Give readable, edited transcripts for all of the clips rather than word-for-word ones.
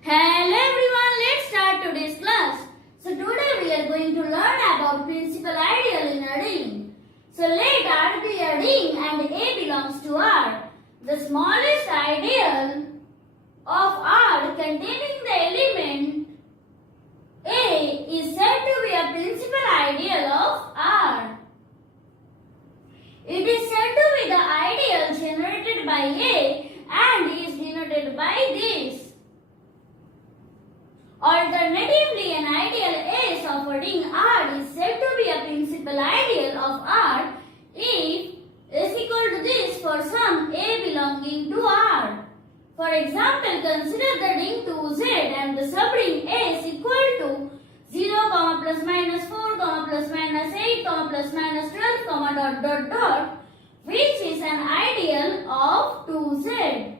Hello everyone, let's start today's class. So today we are going to learn about principal ideal in adding. So let R be adding and A belongs to R. The smallest ideal of R containing the element A is said to be a principal ideal of R. It is said to be the ideal generated by A and is denoted by this. Alternatively, an ideal A supporting R is said to be a principal ideal of R if S equal to this for some A belonging to R. For example, consider the ring 2Z and the subring A is equal to 0, plus minus 4, plus minus 8, plus minus 12, ... which is an ideal of 2Z.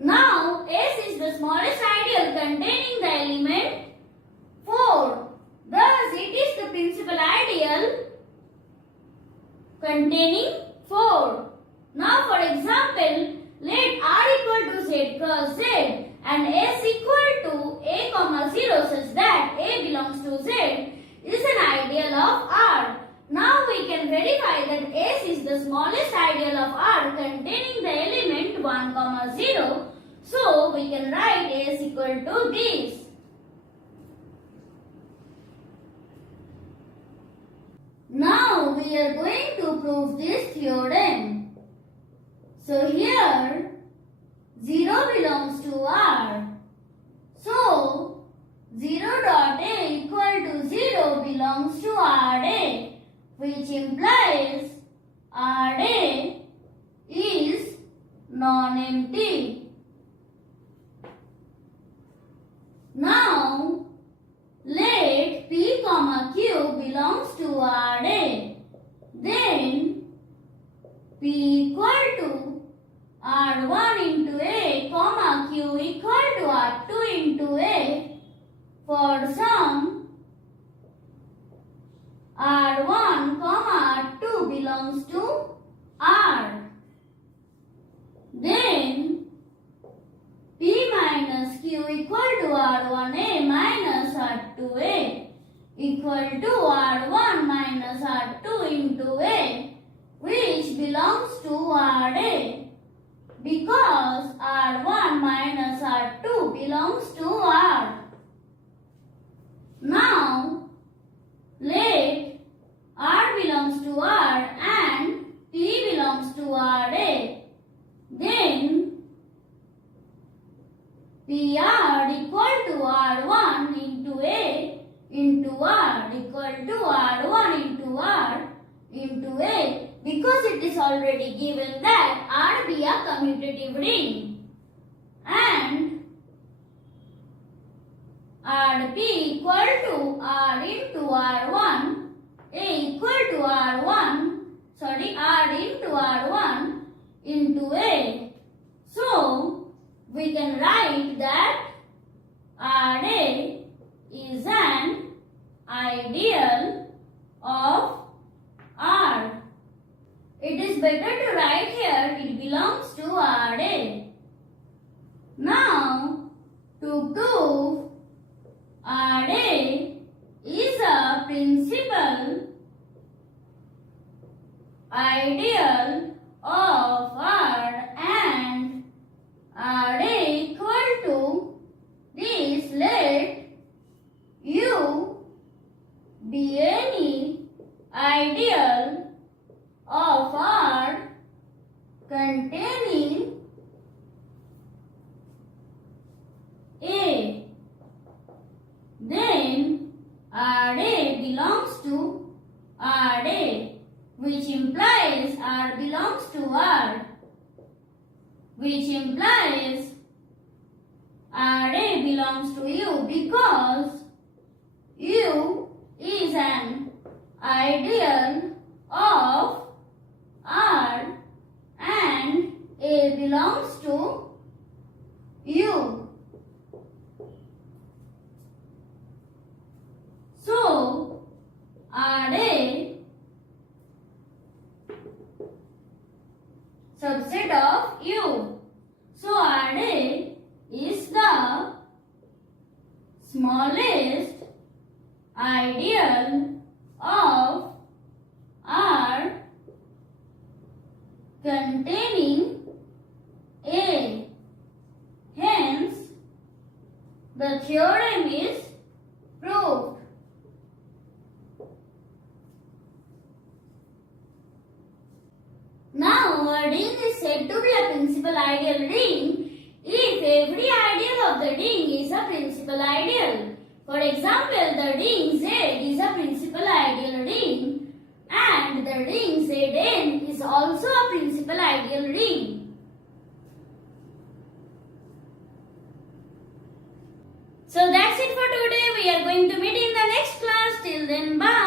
Now, S is the smallest ideal containing the element 4. Thus, it is the principal ideal containing 4. Now, for example, let R equal to Z cross Z and S equal to A, 0 such that A belongs to Z is an ideal of R. Now, we can verify that S is the smallest ideal of R containing the element 1, 0. So, we can write S equal to this. Now, we are going to prove this theorem. So, here 0 belongs to R. So, 0 dot A equal to 0 belongs to RA, which implies RA is non-empty. Now, let P, Q belongs to RA. Then, P equal to R1 into A, Q equal to R2 into A for some R1, R2 belongs to R. Then, P minus Q equal to R1A minus R2A equal to R1 minus R2 into A, which belongs to RA because R1 minus R2 belongs to R. Now, let R belongs to R and P belongs to RA. Then, PR equal to R1 into A into R equal to R1 into R into A because it is already given that R be a commutative ring and RP equal to R into R1 A equal to R into R1 into A. So, we can write that RA is an ideal of R. It is better to write here it belongs to RA. Now, to prove RA is a principal ideal of R and RA equal to this, let U be any ideal of R containing A. Then RA belongs to RA, which implies R belongs to R, which implies RA belongs to U because U is an ideal of R and A belongs to U. So, RA subset of U. So RA is the smallest ideal of R containing A. Hence, the theorem is proved. Now, a ring is said to be a principal ideal ring if every ideal of the ring is a principal ideal. For example, the ring Z is a principal ideal ring and the ring Zn is also a principal ideal ring. So that's it for today. We are going to meet in the next class. Till then, bye.